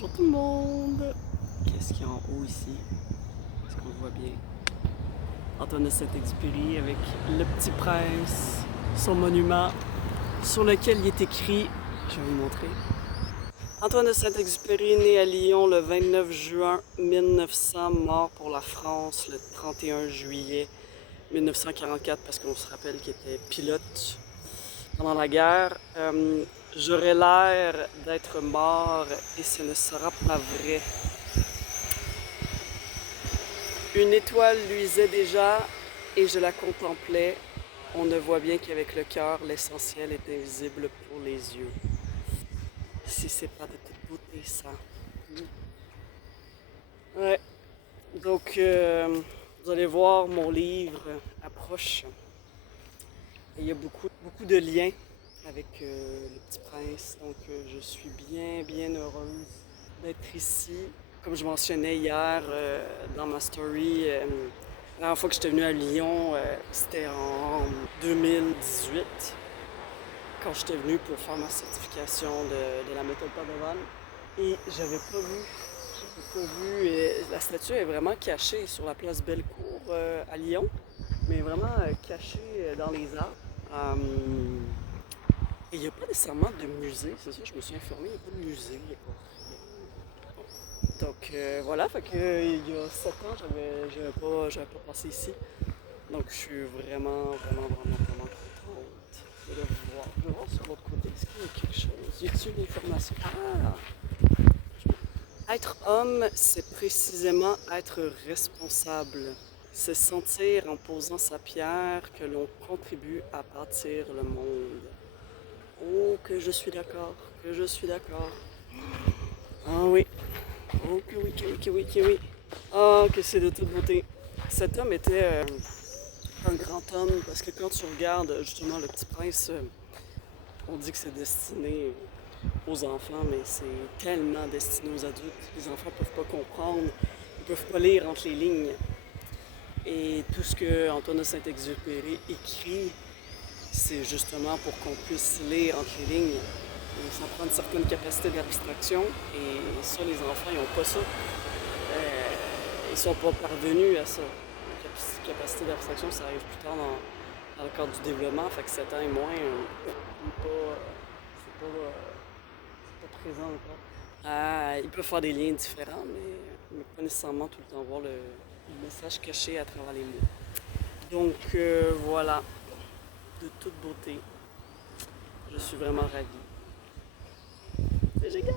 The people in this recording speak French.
Bonjour tout le monde! Qu'est-ce qu'il y a en haut ici? Est-ce qu'on le voit bien? Antoine de Saint-Exupéry avec le Petit Prince, son monument sur lequel il est écrit, je vais vous montrer. Antoine de Saint-Exupéry, né à Lyon le 29 juin 1900, mort pour la France le 31 juillet 1944, parce qu'on se rappelle qu'il était pilote pendant la guerre. J'aurais l'air d'être mort et ce ne sera pas vrai. Une étoile luisait déjà et je la contemplais. On ne voit bien qu'avec le cœur, l'essentiel est invisible pour les yeux. Si c'est pas de toute beauté, ça. Ouais. Donc, vous allez voir, mon livre approche. Et il y a beaucoup de liens avec le Petit Prince. Donc, je suis bien heureuse d'être ici. Comme je mentionnais hier dans ma story, la dernière fois que j'étais venue à Lyon, c'était en 2018, quand j'étais venue pour faire ma certification de la méthode Padawan. Et j'avais pas vu, la statue est vraiment cachée sur la place Bellecour à Lyon, mais vraiment cachée dans les arbres. Et il n'y a pas nécessairement de musée, c'est ça, je me suis informée, il n'y a pas de musée, il n'y a pas rien. Donc voilà, fait que il y a 7 ans, j'avais pas passé ici. Donc je suis vraiment contente de le voir. Je vais voir sur l'autre côté, est-ce qu'il y a quelque chose? Y a-t-il une information? Être homme, c'est précisément être responsable. C'est sentir en posant sa pierre que l'on contribue à bâtir le monde. Oh, que je suis d'accord, que je suis d'accord. Ah oui, oh que oui, que oui, que oui, que oui. Ah, que c'est de toute beauté. Cet homme était un grand homme parce que quand tu regardes justement le Petit Prince, on dit que c'est destiné aux enfants, mais c'est tellement destiné aux adultes. Les enfants ne peuvent pas comprendre, ils ne peuvent pas lire entre les lignes. Et tout ce que Antoine de Saint-Exupéry écrit, c'est justement pour qu'on puisse lire entre les lignes. Et ça prend une certaine capacité d'abstraction, et ça, les enfants, ils n'ont pas ça. Ils sont pas parvenus à ça. La capacité d'abstraction, ça arrive plus tard dans le cadre du développement, fait que 7 ans et moins, c'est pas présent encore. Ils peuvent faire des liens différents, mais pas nécessairement tout le temps voir le message caché à travers les mots. Donc voilà, de toute beauté. Je suis vraiment ravie. C'est génial!